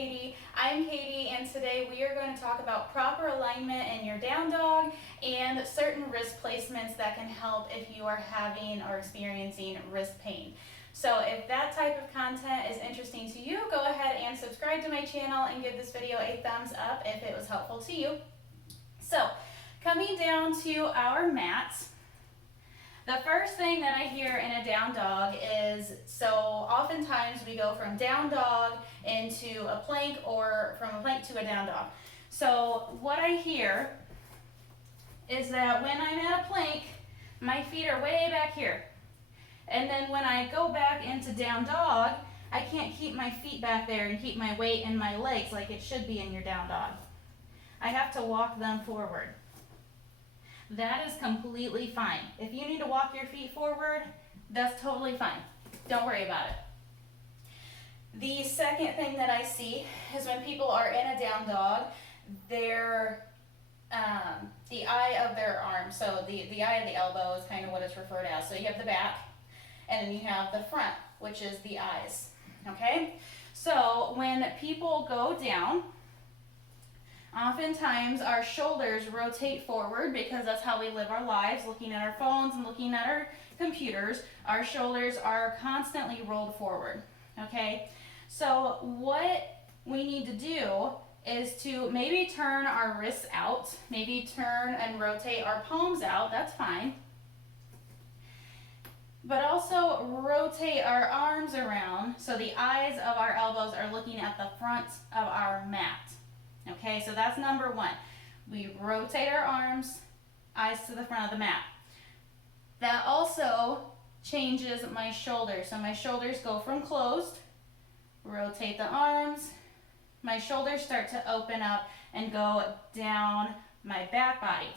Katie. I'm Katie, and today we are going to talk about proper alignment in your down dog and certain wrist placements that can help if you are having or experiencing wrist pain. So if that type of content is interesting to you, go ahead and subscribe to my channel and give this video a thumbs up if it was helpful to you. So coming down to our mats, the first thing that I hear in a down dog is, so oftentimes we go from down dog into a plank or from a plank to a down dog. So what I hear is that when I'm at a plank, my feet are way back here. And then when I go back into down dog, I can't keep my feet back there and keep my weight in my legs like it should be in your down dog. I have to walk them forward. That is completely fine. If you need to walk your feet forward, that's totally fine. Don't worry about it. The second thing that I see is when people are in a down dog, their the eye of their arm, so the eye of the elbow is kind of what it's referred as. So you have the back, and then you have the front, which is the eyes, okay? So when people go down, oftentimes our shoulders rotate forward because that's how we live our lives, looking at our phones and looking at our computers. Our shoulders are constantly rolled forward, okay? So what we need to do is to maybe turn our wrists out, maybe turn and rotate our palms out, that's fine. But also rotate our arms around so the eyes of our elbows are looking at the front of our mat. Okay, so that's number one. We rotate our arms, eyes to the front of the mat. That also changes my shoulders. So my shoulders go from closed, rotate the arms, my shoulders start to open up and go down my back body.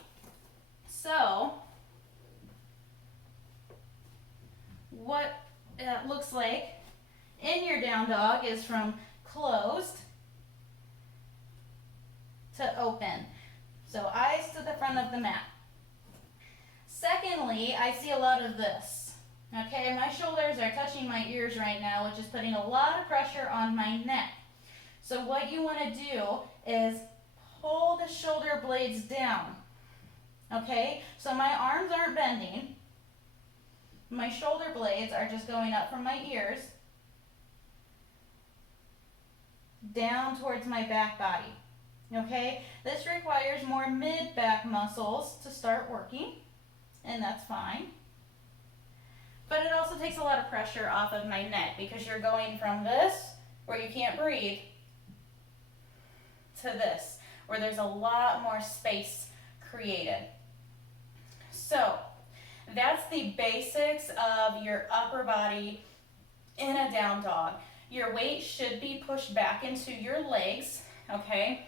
So what it looks like in your down dog is from closed to open. So eyes to the front of the mat. Secondly, I see a lot of this. Okay, my shoulders are touching my ears right now, which is putting a lot of pressure on my neck. So what you want to do is pull the shoulder blades down. Okay, so my arms aren't bending. My shoulder blades are just going up from my ears down towards my back body. Okay, this requires more mid-back muscles to start working, and that's fine. But it also takes a lot of pressure off of my neck because you're going from this, where you can't breathe, to this, where there's a lot more space created. So that's the basics of your upper body in a down dog. Your weight should be pushed back into your legs, okay?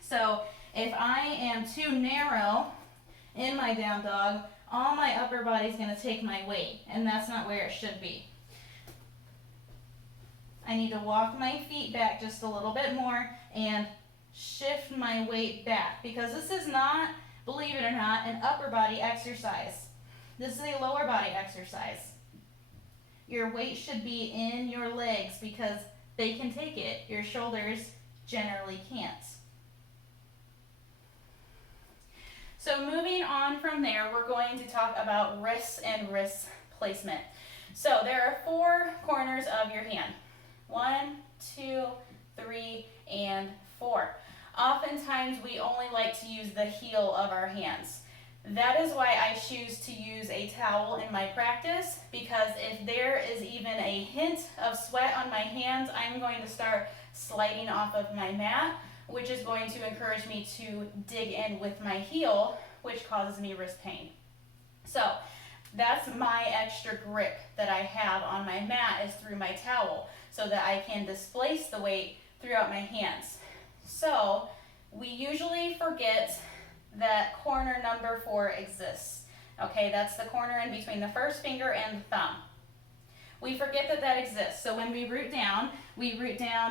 So if I am too narrow in my down dog, all my upper body is going to take my weight, and that's not where it should be. I need to walk my feet back just a little bit more and shift my weight back, because this is not, believe it or not, an upper body exercise. This is a lower body exercise. Your weight should be in your legs because they can take it. Your shoulders generally can't. So moving on from there, we're going to talk about wrists and wrist placement. So there are four corners of your hand. 1, 2, 3, and 4. Oftentimes we only like to use the heel of our hands. That is why I choose to use a towel in my practice, because if there is even a hint of sweat on my hands, I'm going to start sliding off of my mat, which is going to encourage me to dig in with my heel, which causes me wrist pain. So that's my extra grip that I have on my mat, is through my towel, so that I can displace the weight throughout my hands. So we usually forget that corner number 4 exists. Okay, that's the corner in between the first finger and the thumb. We forget that that exists. So when we root down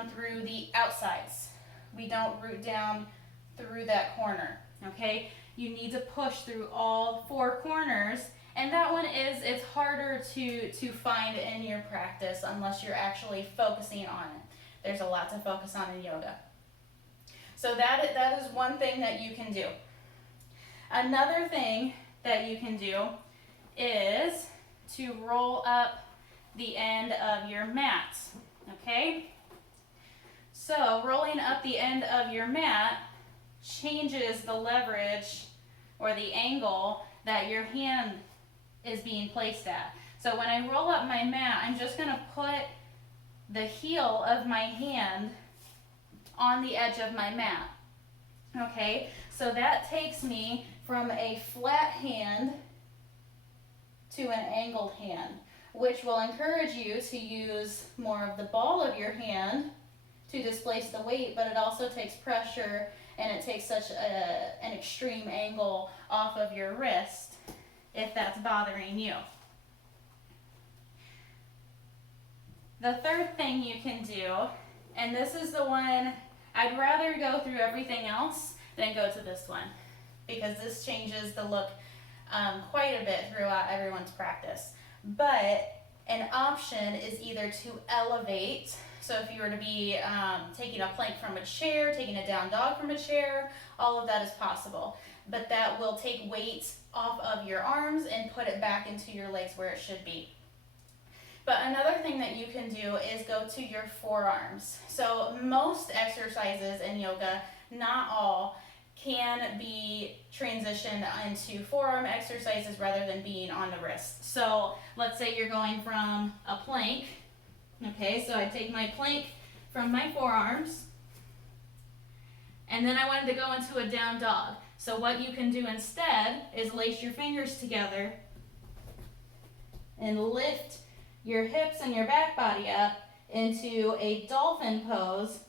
through the outsides. We don't root down through that corner, okay? You need to push through all 4 corners, and that one it's harder to find in your practice unless you're actually focusing on it. there's a lot to focus on in yoga. So that is one thing that you can do. Another thing that you can do is to roll up the end of your mat, okay? So rolling up the end of your mat changes the leverage or the angle that your hand is being placed at. So when I roll up my mat, I'm just gonna put the heel of my hand on the edge of my mat, okay? So that takes me from a flat hand to an angled hand, which will encourage you to use more of the ball of your hand to displace the weight, but it also takes pressure and it takes such an extreme angle off of your wrist if that's bothering you. The third thing you can do, and this is the one, I'd rather go through everything else than go to this one, because this changes the look quite a bit throughout everyone's practice. But an option is either to elevate. So if you were to be taking a plank from a chair, taking a down dog from a chair, all of that is possible. But that will take weight off of your arms and put it back into your legs where it should be. But another thing that you can do is go to your forearms. So most exercises in yoga, not all, can be transitioned into forearm exercises rather than being on the wrist. So let's say you're going from a plank. Okay, so I take my plank from my forearms, and then I wanted to go into a down dog. So what you can do instead is lace your fingers together and lift your hips and your back body up into a dolphin pose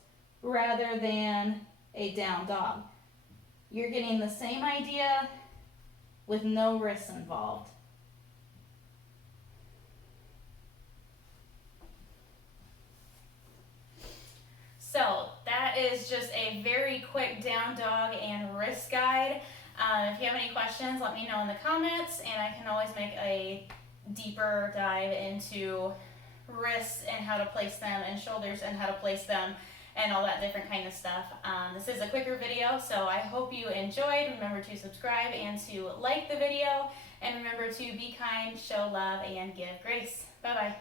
rather than a down dog. You're getting the same idea with no wrists involved. So that is just a very quick down dog and wrist guide. If you have any questions, let me know in the comments, and I can always make a deeper dive into wrists and how to place them, and shoulders and how to place them, and all that different kind of stuff. This is a quicker video, so I hope you enjoyed. Remember to subscribe and to like the video, and remember to be kind, show love, and give grace. Bye-bye.